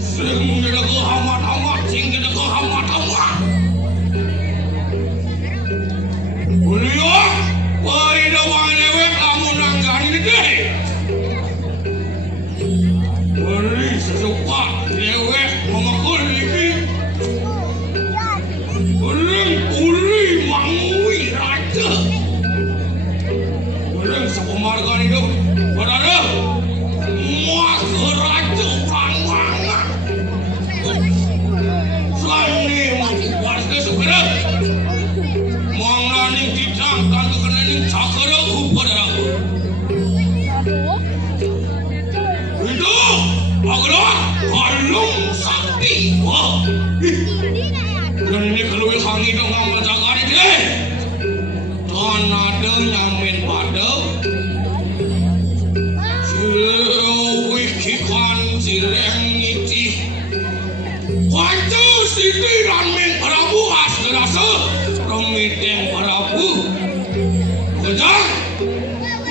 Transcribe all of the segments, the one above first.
Sing kita ke hamat-hamat, sing kita ke hamat-hamat. Beliau, wahai dawang lewek lamun nanggani deh. Beli sesuka lewek memakul ini. Beli uli mangui raja. Beli sepemargan itu, berada. Muas raja pangmanga. Sani warga segera. Manglaning ditang kan kekenaning cakara upada aku. Itu adalah kalung sakti. Wah. Dan ini kalau hangi dong ngamal cakari deh. Tanah dong nyamin pada. Wikikan sireng iti. Wajah siti ramen Prabu asgerasa. Romiteng Prabu. Kejar.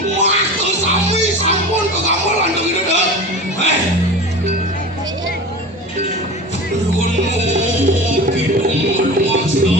Wah kesami sampun kegamalan dong itu dah. Kono kidung mangsa.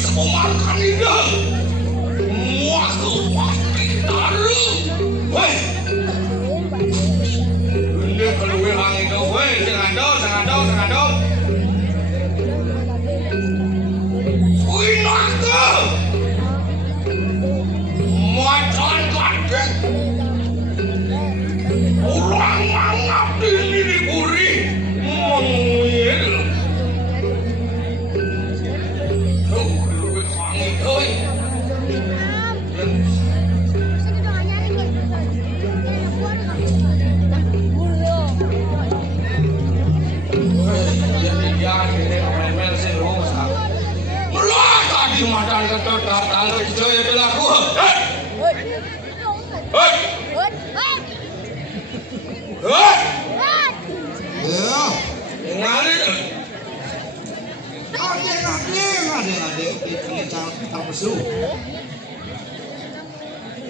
sekomarkan ini. Muak pasti taruh. Weh. Ini keluar langit itu. Weh, jangan dong. Wih, nakal. Macan kadek. Ulang mangap ini diburi. Mengwil. Tuh, keluar langit itu. Madan ketot datang ke Jaya Belaku. Ya, Ngali. adek ini tak pesu.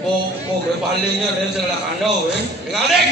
Oh, kepalanya dia sebelah kandau, Ngali.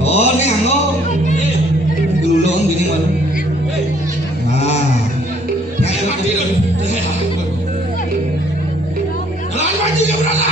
Oh, ini anggo. Gelulung gini malu. Nah. Jalan maju ke berapa?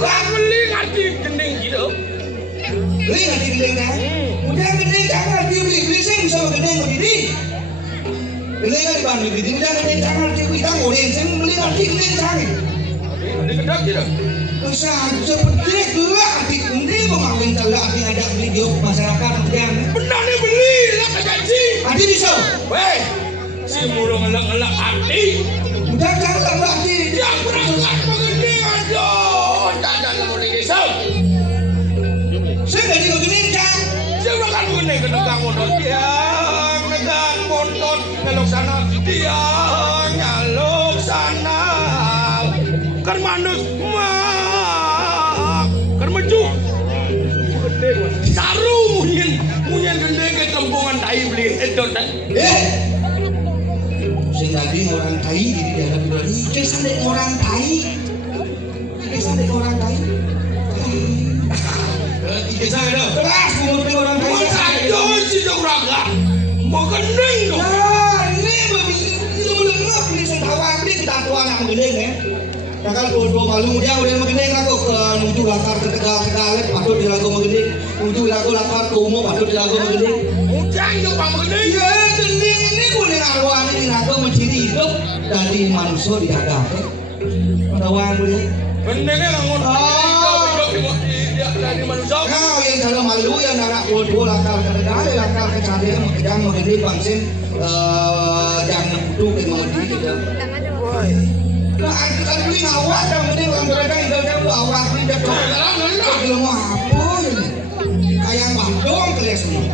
Bang beli ngerti gending gitu. beli ngerti gendeng kan udah gendeng jangan beli sih bisa gendeng begini gendeng kan di Bandung begini udah gendeng jangan kita ngoreng sih beli ngerti gendeng jangan Ini kedap gitu. bisa seperti gelak di gendeng pemangkin gelak di ngajak beli di masyarakat yang Benar nih beli lah gaji. adi bisa Weh, si mulu ngelak-ngelak hati. udah jangan berarti Yang berangkat mengending aduh. Jangan mau digisau. saya nggak juga gendeng jangan Dia bakal mengending ke tukang motor. Tiang negang motor. Nyaluk sana. Tiang nyaluk sana. Kan manus mak. Kan maju. Saru munyin gendeng ke tempungan tai beli itu dan. sing tadi orang tai di dalam bilang ini sampai orang tai ini sampai orang tai Tiga saya dah. keras ngomong orang tai Mau saja si Joraga. Mau gendeng dong. nah ini itu melengkap ini saya tahu ini kita tua anak mengendeng ya nah kalau dua malu dia udah mengendeng aku ke nuju lakar ke tegal patut dilagu mengendeng nuju lagu lakar ke umum patut dilagu mengendeng Ujang juga mengendeng. iya gendeng ini kuning arwah ini lagu menciri hidup dari manusia dihadap menawang boleh Gendengnya ngangon. Dari manusia. kau yang dalam malu yang nak dua lakar ke tegal lakar ke cari mengendeng mengendeng bangsin jangan butuh ke mengendeng nah, kan beli awak yang penting orang mereka hidupnya itu awak beli jatuh belum apa ini kayak bandung kalian semua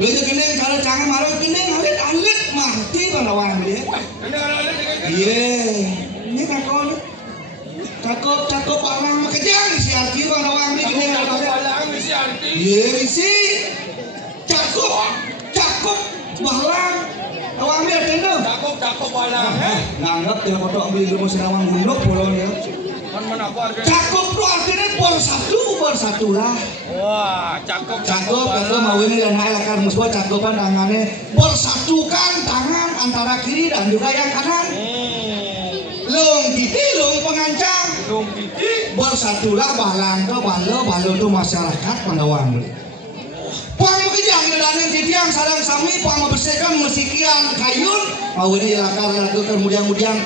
Belajar gendeng cara jangan marah gendeng alit mati bang lawan dia. Iya, ini cakep orang kejang si arti bang lawan dia gendeng ada. Iya isi cakep balang lawan dia tendo. Cakep balang. Nganggap dia foto ambil ilmu Serawang Gunduk pulau dia. Kan mana apa artinya? Cakep tuh artinya bersatu lah. Wah, cakep Kalau mau ini dan lakar musuh cakepan tangannya bersatukan tangan antara kiri dan juga yang kanan. Lung titi lung pengancam. Lung titi bersatulah balang ke balo itu masyarakat Mandawang. Puang bekerja dan yang sarang sami puang membersihkan mesikian kayun mau ini lakar lagu kemudian mungkin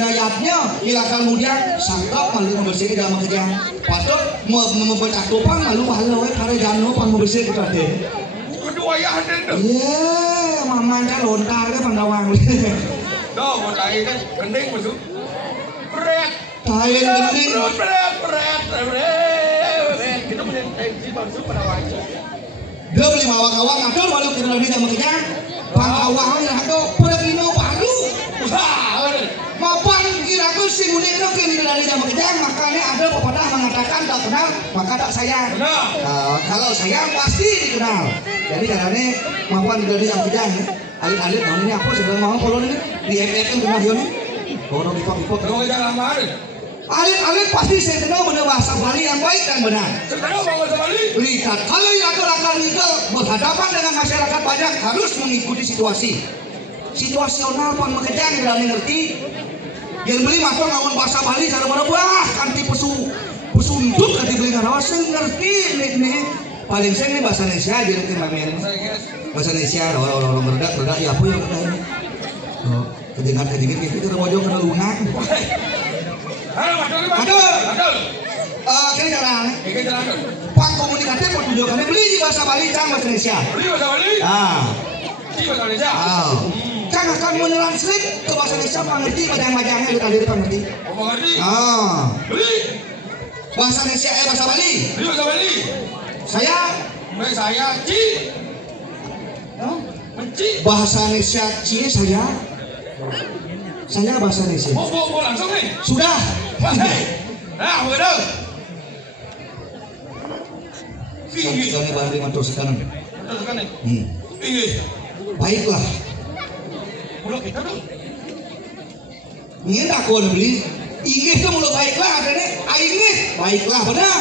ayatnya ilakar kemudian sangkap malu membersihkan dalam kerja patut mempercakupan malu balo karena jano puang membersihkan kita deh kedua ya ada tuh. Iya, mamanya lontar kan Mandawang. Dah, mau tahu kan gendeng masuk. Berat. Tahu gendeng. Berat. Kita punya si masuk pada wajib. Dia beli mawang-awang ngatur walau kita lagi sama kerja. Pang-awang itu pada kino palu. Mapan kira aku si mudik itu kini dari sama kerja makanya ada pepatah mengatakan tak kenal maka tak sayang. Kalau sayang pasti dikenal. Jadi karena mapan dari sama kerja alit-alit tahun ini aku sedang mau follow ini di FFM kena dia nih. Kalau dipok-dipok. Kalau jangan lama. Alit-alit pasti saya kenal benar bahasa Bali yang baik dan benar. Sekarang bahasa Bali. Lihat, kalau yang akan berhadapan dengan masyarakat banyak harus mengikuti situasi. Situasional pun mengejar dan ngerti. Yang beli masuk ngawon bahasa Bali cara mana buah kanti pesunduk kanti beli ngarawas ngerti nih. Paling saya ini bahasa Indonesia aja nanti mamen. Bahasa Indonesia orang berdak ya apa yang ada ini. Oh, kedengar gitu terwajah kena lunak. Aduh. Kini jalan. Pak komunikatif mau tunjukkan beli bahasa Bali cang bahasa Indonesia. Beli bahasa Bali. Beli bahasa Indonesia. Kan akan menranslate ke bahasa Indonesia pengerti bajang-bajangnya lu tadi pengerti. Oh mengerti. Beli. Bahasa Indonesia bahasa Bali. Beli bahasa Bali. Saya Ci. Menci. Bahasa Indonesia Ci saya bahasa Indonesia. Oh langsung nih. Sudah. Nah, begitu. Tinggi. Ini bahan mantul sekarang. Tinggi. Baiklah. Mulut kita dong. Ini tak kau beli. Inggih itu mulut baiklah ada nih. Inggih baiklah benar.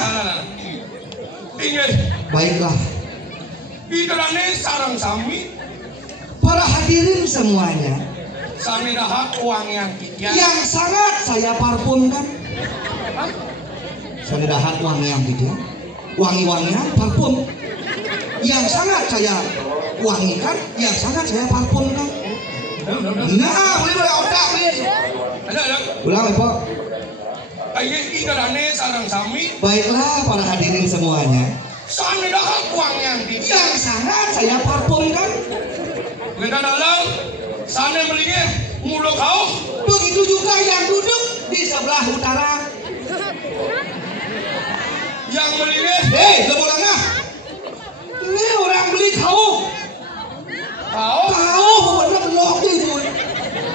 Tinggi. Baiklah. Idrane sarang sami. Para hadirin semuanya. Sami dahak uang yang kikian. Yang sangat saya parfumkan. Saya dahak uang yang kikian. Wangi-wangian parfum. Yang sangat saya wangikan, yang sangat saya parfumkan. Nah, boleh otak boleh. Ada. Ulang apa? Ayo idrane sarang sami. Baiklah para hadirin semuanya. Sami dahak uang yang kikian. Yang sangat saya parfumkan. Kita dalam. Sana belinya mulut kau. Begitu juga yang duduk di sebelah utara. Yang belinya. Lemulangah. Ini orang beli kau. Kau bener belok itu.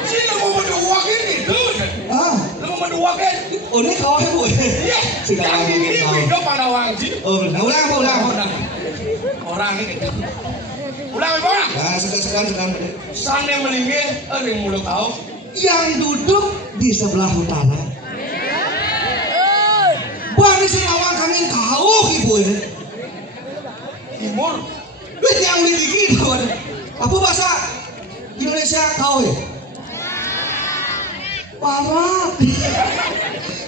Sini mau berdua ini tuh. Mau berdua kan? Oh ini kau ibu. Iya. Sekarang ini hidup pada wangji. Ulang. Orang ini. Ulang apa? Nah, sekarang. Sana melingge, ada yang mulut kau. Yang duduk di sebelah utara. Bang di Serawang kami kau ibu ini. Timur. Wih yang miliki itu. Apa bahasa Indonesia kau ya? Parah.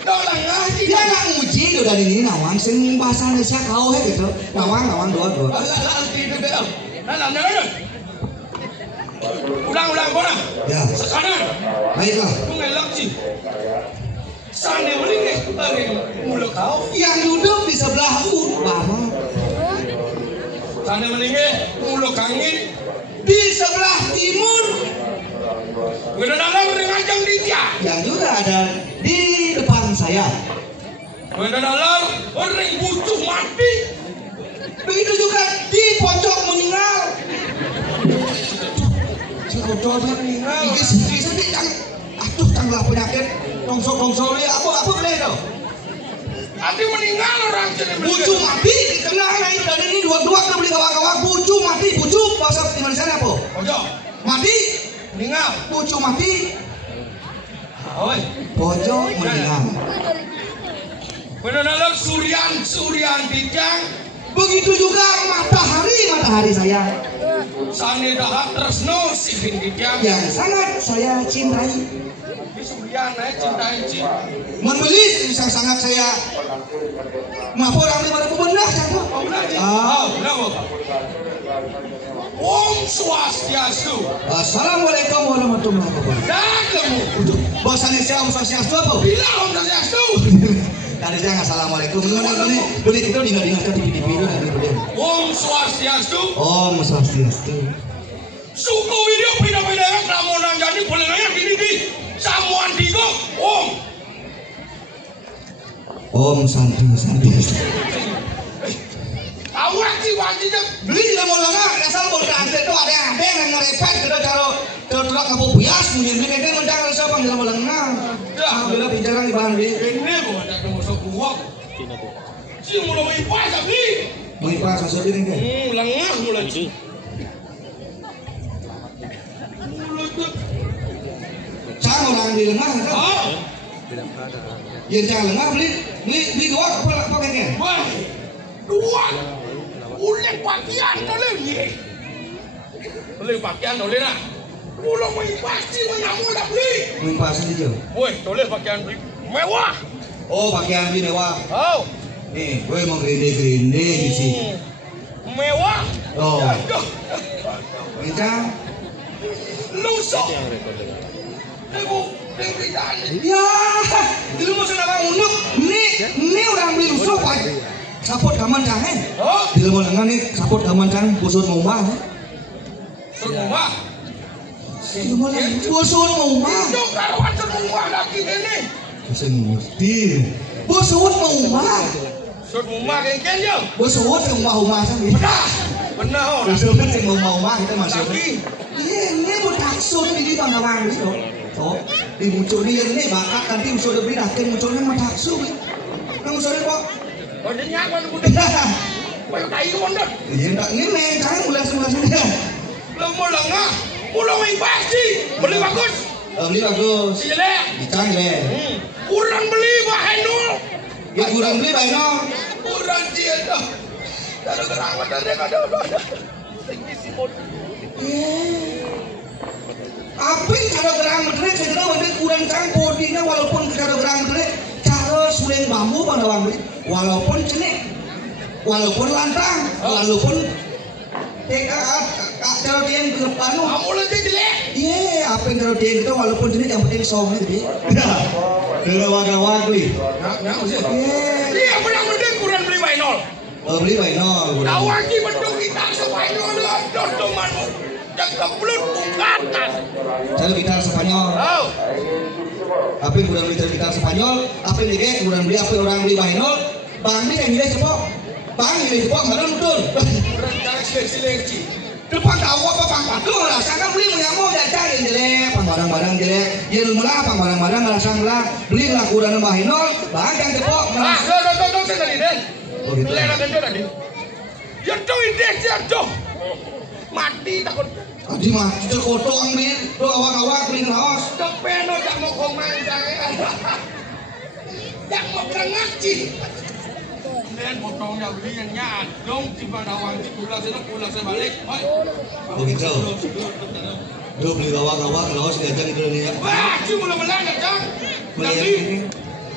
Dolang ngaji. Dia nggak nguji udah ini nawang sing bahasa Indonesia kau ya gitu. Nawang dua. Ulang kau. Ya. Sekarang. Baiklah. Mengelak sih. Sana melingge, ada yang mulut kau. Yang duduk di sebelah utara. Sana melingge, mulut kangin. Di sebelah timur. Kita dalam ngajang di dia. Yang juga ada di depan saya. Kita dalam orang butuh mati. Begitu juga di pojok meninggal. Si pojok meninggal. Ini jangan. Aduh, tanglah penyakit. Tongsol ya. Apa boleh itu? Nanti meninggal orang jadi bucu mati. Kenal lain dari ini dua-dua kita beli kawan-kawan. Bucu mati. Bucu bahasa Indonesia apa? Pojok. Mati. Meninggal. Bucu mati. Oi. Pojok meninggal. Benar dalam Suryan Dijang. Begitu juga matahari saya. Sani dahak tresno Sifin Dijang. Yang sangat saya cintai. Suryan cintai Ci. Membeli yang sangat saya. Maaf orang di mana benar contoh. Kenapa? Om Swastiastu. Assalamualaikum warahmatullahi wabarakatuh. Bahasa Indonesia Om Swastiastu apa? Bilang Om Swastiastu. Tadi jangan assalamualaikum. Boleh kita dengar-dengar di TV itu nanti boleh. Om Swastiastu. Om Swastiastu. Suku video pindah-pindah ramonan jadi boleh nanya di samuan tigo. Om Santi. Awak sih wajibnya beli di lemolanga asal bodoh itu ada yang ngerepet kita caro terus kamu bias punya ini mendengar siapa di lemolanga. Alhamdulillah bicara di bahan beli. Ini bukan ada masuk buah. Si mulai mengipas tapi. Mengipas masuk ini kan? Lengah mulai. Sang orang di lengah kan? Yang jangan lengah beli dua apa kayaknya? Wah, dua. Ulang pakaian boleh ye. Boleh pakaian boleh nak. Ulang main pasti mengamul dah beli. Main pasti dia. Woi, boleh pakaian beli mewah. Oh, pakaian beli mewah. Oh. Nih, gue mau grinde di sini. Mewah. Oh. Kencang. Lusuk. Ibu, ya, dulu mau senang unduk. Ini orang beli lusuk pak. Sapot kaman jangan. Oh. Dulu mau lengan nih, sapot kaman jangan. Busut ngomah. Busut ngomah. Dulu mau lengan, busut ngomah. Itu karuan semua lagi ini. Busut ngerti. Busut ngomah. Busut ngomah kengken je. Busut ngomah sih. Benar. Busut ngomah kita masuk. Ini budak sun ini bang awang itu. So, di muncul dia ini bakat nanti muncul lebih dakin munculnya mah sun. Nang sore kok. Oh, dia nyaman udah. Bayu tai mondot. Iya ndak ini mencang ulas-ulas dia. Lemo lengah. Pulau yang pasti. Beli bagus. Beli bagus. Jelek. Dicang jelek. Kurang beli bahenul. Ya kurang beli bahenul. Kurang dia dah. Ada gerangan dan ada. Tinggi mod. Apin kalau gerang medrek saya kira wadah kurang cang bodinya walaupun kalau gerang medrek cara suling bambu pada bambu walaupun cenik walaupun lantang walaupun kalau dia yang ke depan kamu lebih jelek iya apin kalau dia itu walaupun cenik yang penting songnya jadi udah wagawag nih iya benar-benar kurang beli bainol beli bainol tawaki bentuk kita sebainol dodomanmu yang kebelut bukatan saya gitar Spanyol apa yang kurang beli gitar Spanyol apa yang dia kurang beli apa orang beli bainol bang ini yang dia cepok bang ini cepok nggak betul rencana seleksi depan tahu apa bang patuh lah saya kan beli mau cari jelek pang barang-barang jelek ya malah pang barang-barang nggak sanglah beli lah kurang bainol bang yang cepok tuh saya tadi deh oh gitu lena gendut tadi ya tuh ide tuh mati takut tadi mah cekoto ambil do awak-awak beli haus depeno jak mau komen jangan jak mau ngaji dan potongnya beli yang nyadong di Bandawang di pulang sebalik oh gitu do beli awak-awak haus diajak itu nih wah cuma belang kan tapi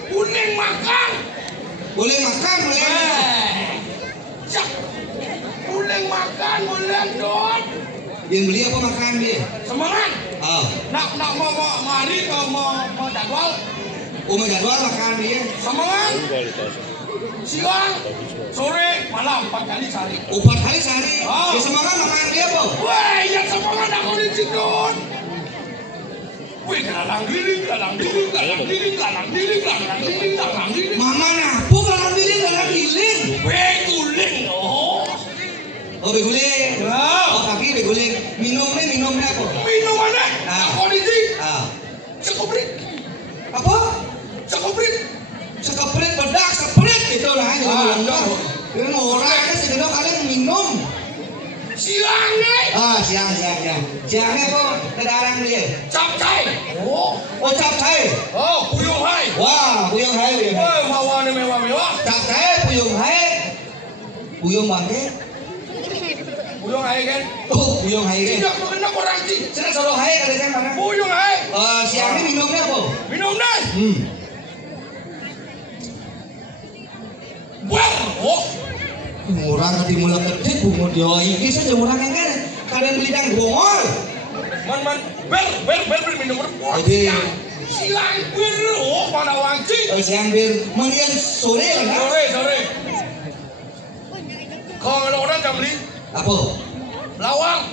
kuning makan boleh makan jak kuning makan boleh dot yang beli apa makan dia? Semangat. Nak mau mari mau jadwal. Mau jadwal makan dia. Semangat. Siang, sore, malam 4 kali sehari. 4 kali sehari. Ya semangat makan dia apa? Wah, ya semangat aku di Cidon. Wih, galang diri. Mama napu galang diri. Wih, guling. Oh beguling, oh kaki beguling. Minumnya apa? Minumannya? Kondisi. Sekoprit. Apa? Sekoprit bedak, seprit gitu lah. Ini orangnya sedang kalian minum. Siang nih. Siangnya apa? Kedarang dia. Capcay. Oh capcay. Oh puyung hai. Wah puyung hai. Wah mawar nih mewah. Capcay puyung hai. Puyung bangke. Puyung hai kan? Oh, puyung hai kan? Tidak mengenal orang sih. Saya selalu hai kalau saya mana? Puyung hai. Siang ini minumnya apa? Minum deh. Wah, orang tadi mulai kecil bungut yo. Ini saja orang yang kan kalian beli dan bongol. Man, ber minum ber. Jadi siang bir, pada wangci. Siang bir, mungkin sore lah. Sore. Kalau orang jam beli. Apa? Lawang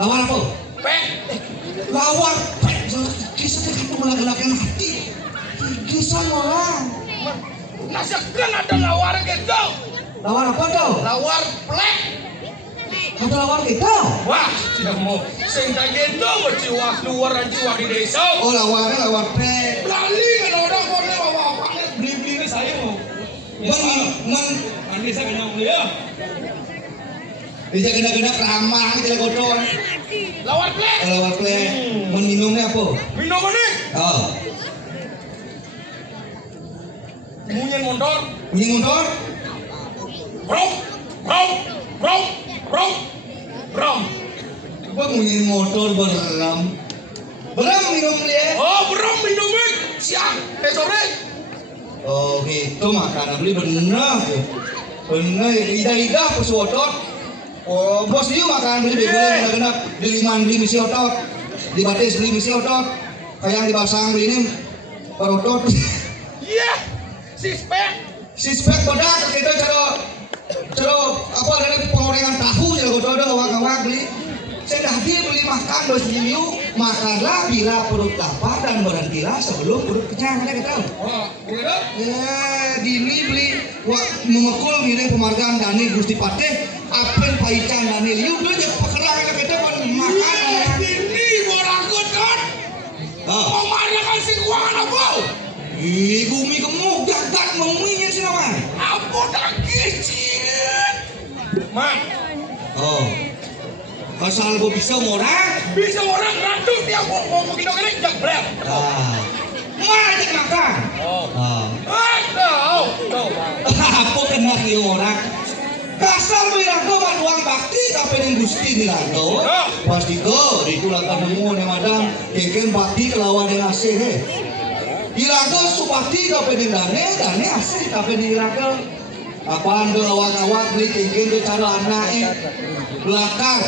apa? Pek. Lawang. Kisah itu melak-lakan hati. Kisah orang. Nasekan ada lawar gitu. Lawar apa tuh? Lawar plek. Ada lawar kita? Wah, tidak mau. Sehingga gitu jiwa di desa. Oh lawar plek. Lali kalau orang boleh bawa beli saya mau. Nanti saya kena beli ya. Bisa kena ramah kita kotor. Lawar plek. Minumnya apa? Minuman nih. Munyin mundur. Bunyi mundur. Brom. Brom. Brom. Brom. Brom. Apa bunyi motor beram? Beram minum dia. Oh, brom minum siang. Sore. Oh gitu makanan beli bener. Bener ida-ida pas otot. Oh bos dia makan beli bener di liman beli misi otot. Di batis beli misi otot. Kayak dipasang beli ini perotot. Iya. Sispek bedak kita cara apa dari pengorengan tahu ya godo awak-awak beli. Saya dah dia beli makan dos liu, makanlah bila perut lapar dan berhentilah sebelum perut kenyang. Ada kata? Oh, bener. Dini beli memekul miring penghargaan Dani Gusti Patih, apen paican Dani liu dulu je pekerang kita makan. Ini orang godot. Pemana kasih uang apa? Bumi gemuk jagat memuinya sih nama. Apa dah kicin? Mak. Oh. Asal gua bisa orang ratu dia mau kita kena jebret. Mari makan. Apa kena kieu orang? Dasar Wiranto manuang bakti tapi ning Gusti Wiranto. Pasti go ditulakan nemu nih madam kengken bakti kelawan yang asih he. Wiranto supati tapi ning dane asih tapi ning Wiranto. Apaan do awak-awak beli kengken cara anak belakang.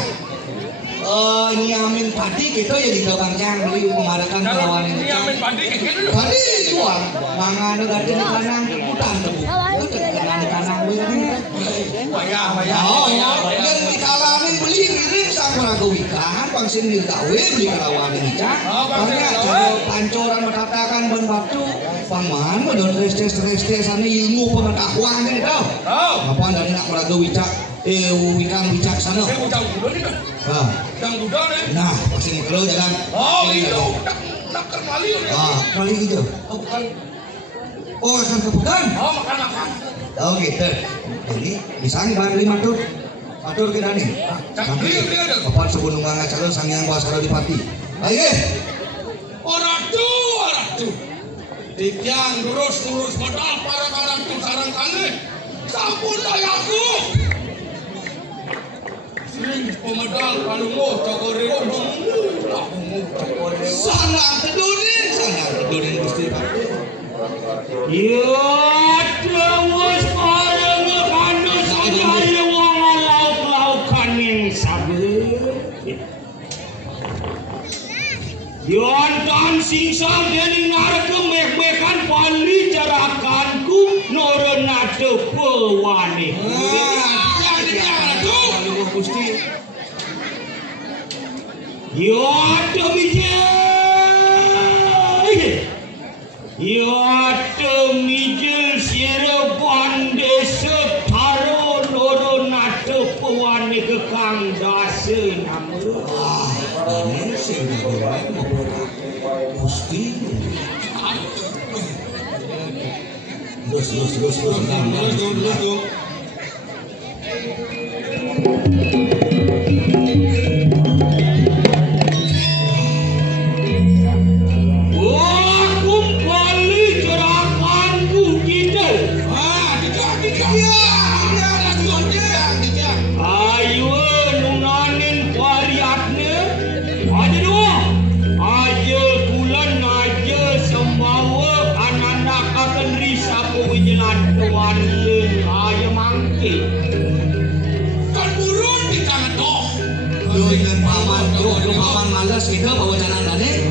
Nyiamin padi gitu ya di Bangkang beli pemarakan kelawan ini. Nyiamin padi gitu. Padi jual. Mangano gading di kanang hutan tebu. Itu di kanang begini. Yang dikalamin beli miring sang raga wikan, pangsin dirgawe beli kelawan ini cak. Banyak pancoran metatakan ban batu. Pangman modon restes sana ilmu pengetahuan ini tau. Apaan dari nak raga wicak wikan bijaksana. Yang Buddha deh. Nah, masih mikro jalan. Oh, itu nak kembali udah. Kembali gitu. Oh, bukan. Oh, akan kebukan. Oh, makan. Oh, gitu. Jadi, bisa nih bahan 5 tur. Matur kita nih. Beli ada. Kapan sebelum ngacara sang yang kuasa dipati. Ayo. Ratu. Dipiang terus modal para kalantu sarang kali. Sampun dayaku. Pemedal kalungo cokore sanang tedurin Gusti Patih. Ya terus orang kandus saya wong lauk-laukan yang sabar. Yon singsa dening ngarep mek-mekan pali jarakanku norena tepewane. Gusti. Yo mijel sira bande setaro loro nate pewane kekang dase namu. Ini sing Gusti. Terus. Paman malas kita bawa jalan tadi.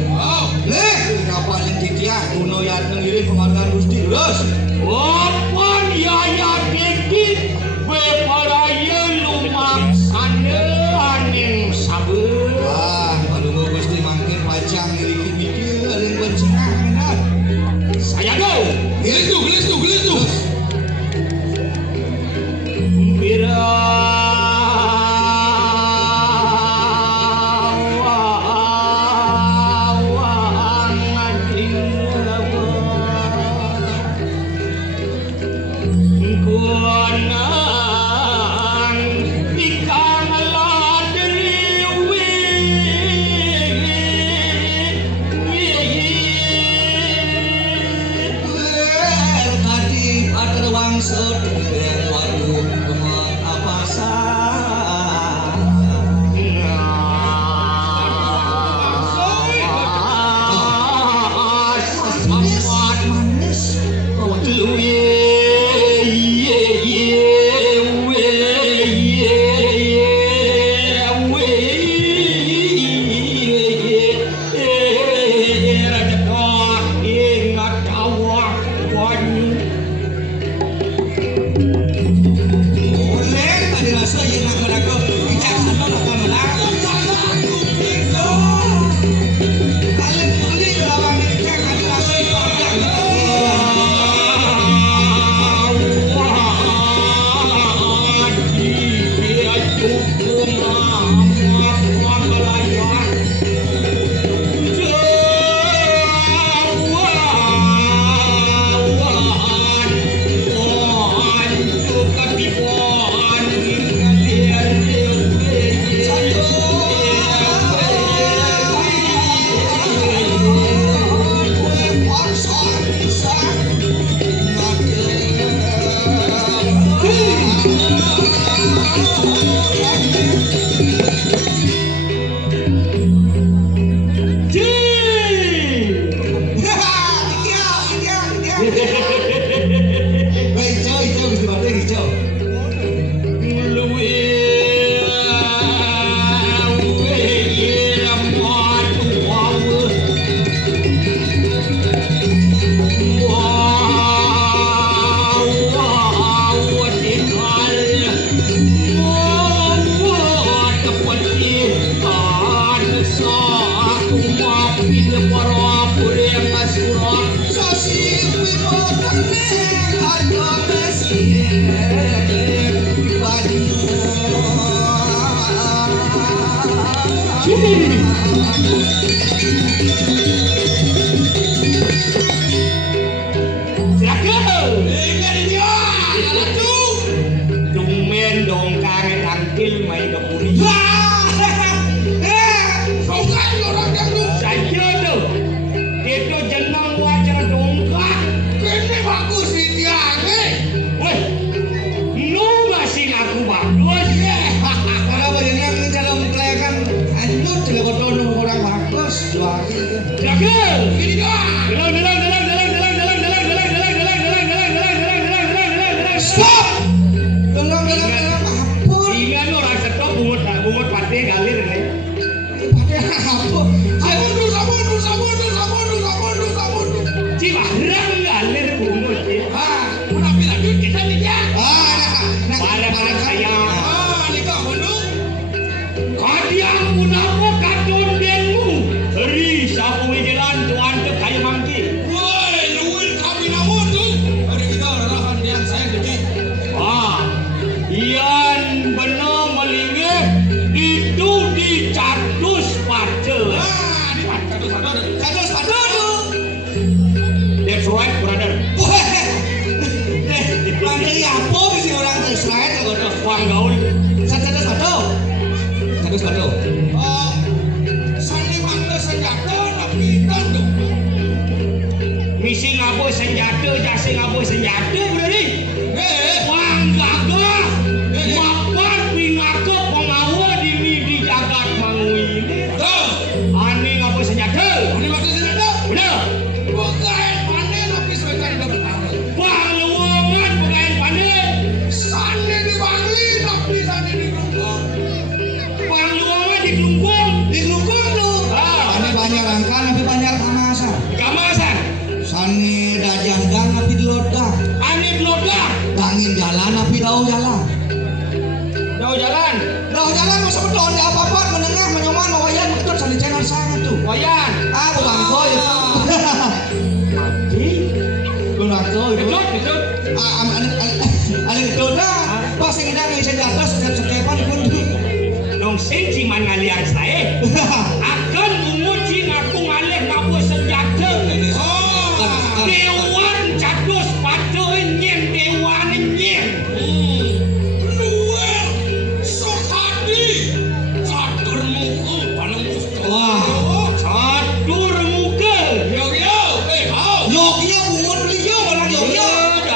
Nih kapal yang titiak kuno yang mengirim penghargaan Gusti terus. Wapan yaya dikit beparaya lumaksana aneng sabar. Wah, kalau Gusti makin panjang dikit-dikit yang bencana kan. Saya do. Gelis tuh. maksud waduh kemot apa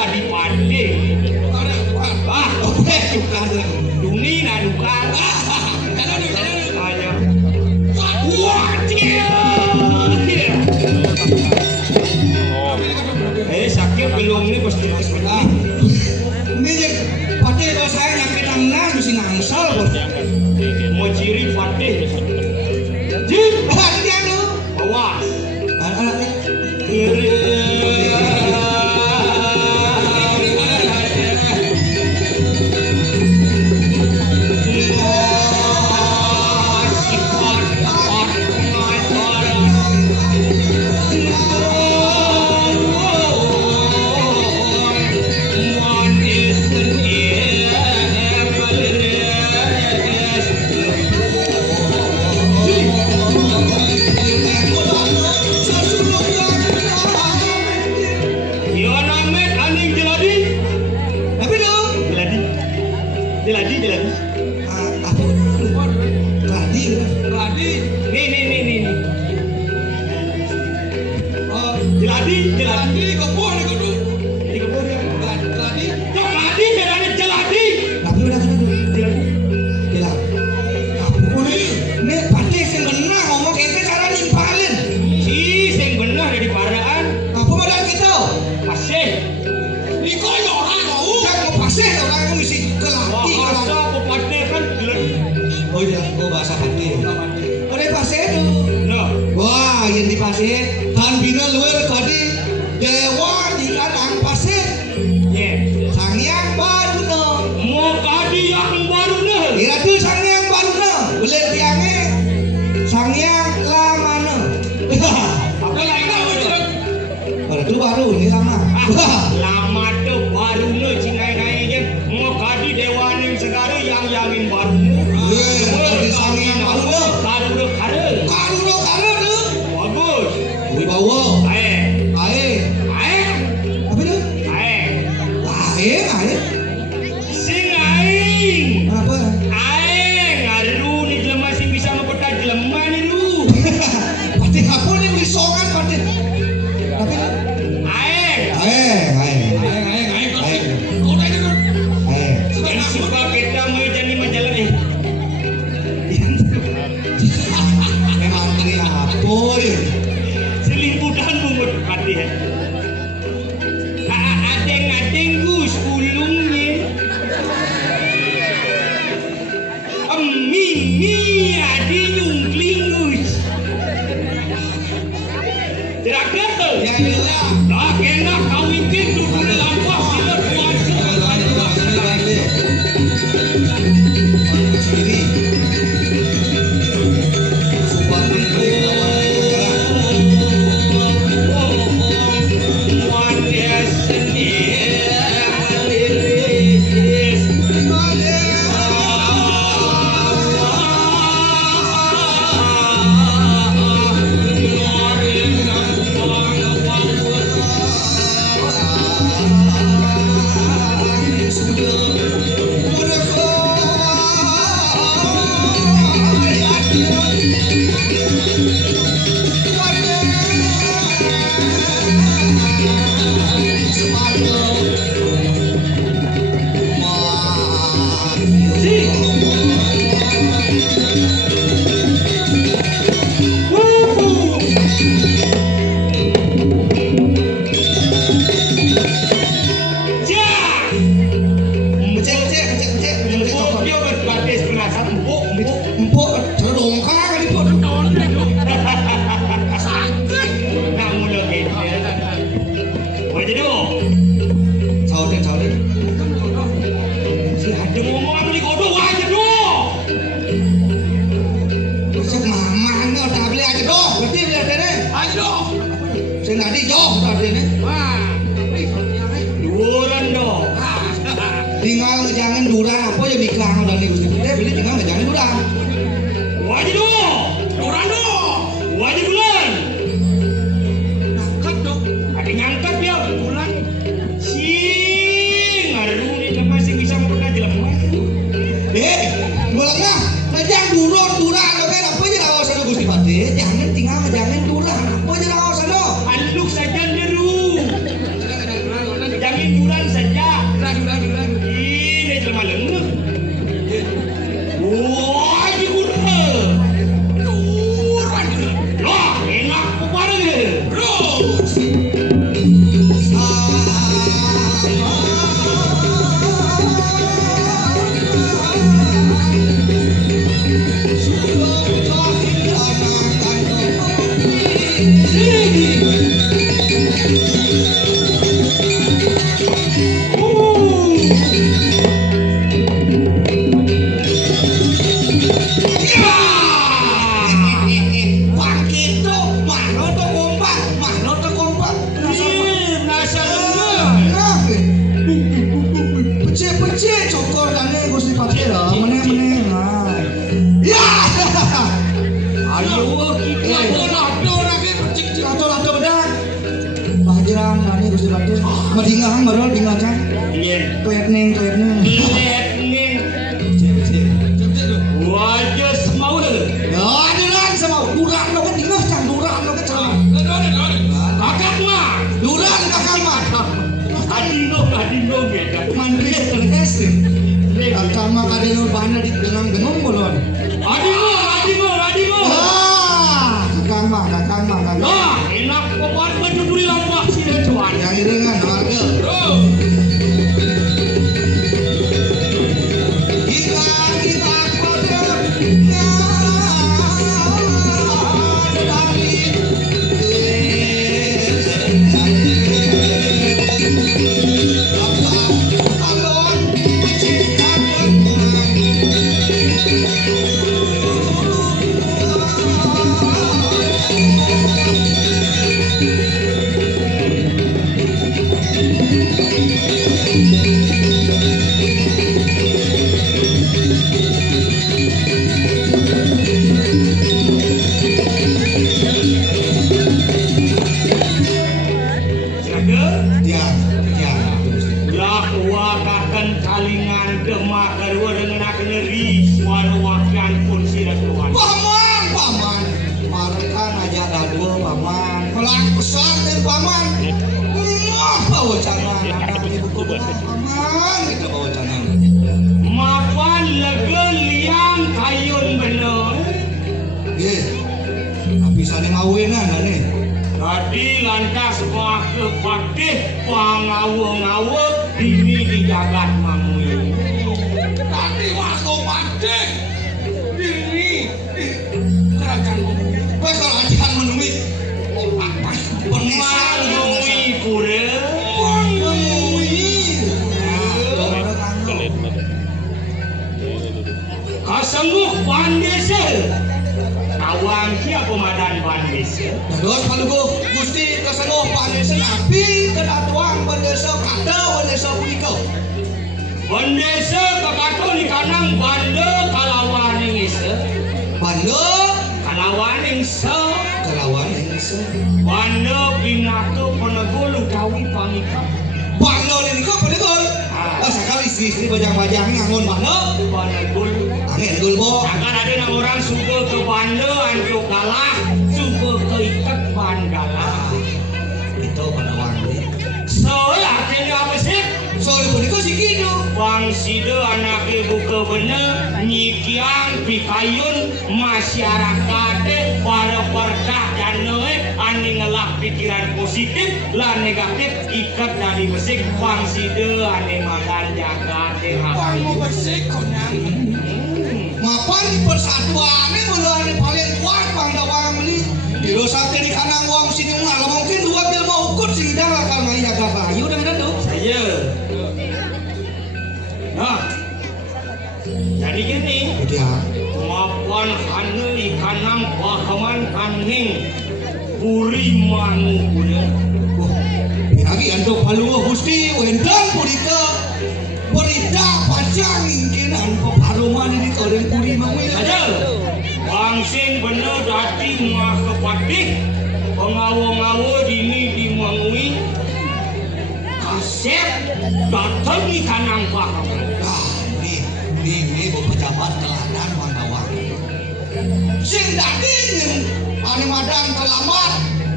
Dari pandai raden. Madingang marol bingacan. Iya. Tuet ning. Lihat nih. Wajah semau. Ya aduran sama duran lo kan dingah cang duran lo kan cang. Kakak mah. Duran kakak mah. Adingo beda. Mandiri terkes. Kakak mah kadino bana di dengang-dengung bolon. Adingo. Ah, kakak mah. Nah, enak pokoknya baju duri lambak sih dan cuan. Yang irengan warga. Kita kodenya Mapan lega liang kayun bener. bisa nih ngawenan nih. Tadi lantas mah kepatih pangawo-ngawo dini di jagat mamui. Tadi waktu padeh dini di kerajaan Wes kalau ajaran menunggu Manui pura. Kasengguh pandesa. Awang siapa madan pandesa? Terus kalau Gusti kesengguh pandesa nabi kedatuang pandesa kata pandesa punika. Pandesa kakato di kanang bande kalawan ingse. Bande Kalawan ingse. kelawan ini se. Bande binato penegul utawi pangikap. Bande ini kok penegul. Sekali istri bajang-bajang ngangon bande. Penegul. Angin gulbo. Akan ada orang suka ke bande antuk kalah, suka ke ikat bandalah. Itu pada wangi. Soalnya artinya apa sih? Soalnya punika si Kido. Bang Sida anak ibu ke bener nyikian pikayun masyarakat para perdah dan ani ngelak pikiran positif lah negatif ikat dari besik Bang Sida ane makan jaga Bang mau bersih konyang. Mapan persatuan ini mulai paling kuat Bang Dawang beli. Di sampai di kanang wong sini ngal mungkin dua bil mau ukur sidang akan main jaga kayu dan itu. saya. Nah, jadi gini. Ya. Mapan hane ikanam pahaman aning puri manu punya. Lagi ando paluh Gusti wendang purika berita panjang ingkinan peparuman ini orang puri mawil Saja. Bangsing bener dati mah kepatih pengawo-ngawo dini di mangui kasep datang di kanang pahaman. nah ini pejabat teladan Bang Dawang sing dadi ane madang terlambat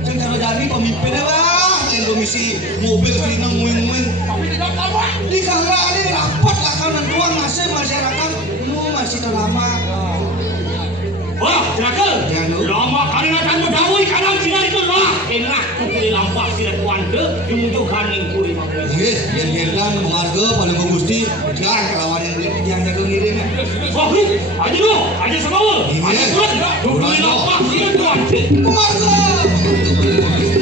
sing jadi pemimpinnya lah Indomisi mobil sini nguing-nguing Tapi tidak tahu. di kala ini rapat lah kan tuang ngasih masyarakat lu masih terlambat. Wah, Jaka, Ya, Nu. lama kali akan berdawai kanang sinar itu lah. Enak kukuli lampak sinar kuande dimujuk haning puri mangui. Iya, biar mengharga pada Gusti jangan kelawan yang jaga ngirim. Wah, aja lu, aja semua. Aja surat, kukuli lampak sinar kuande. Mengharga.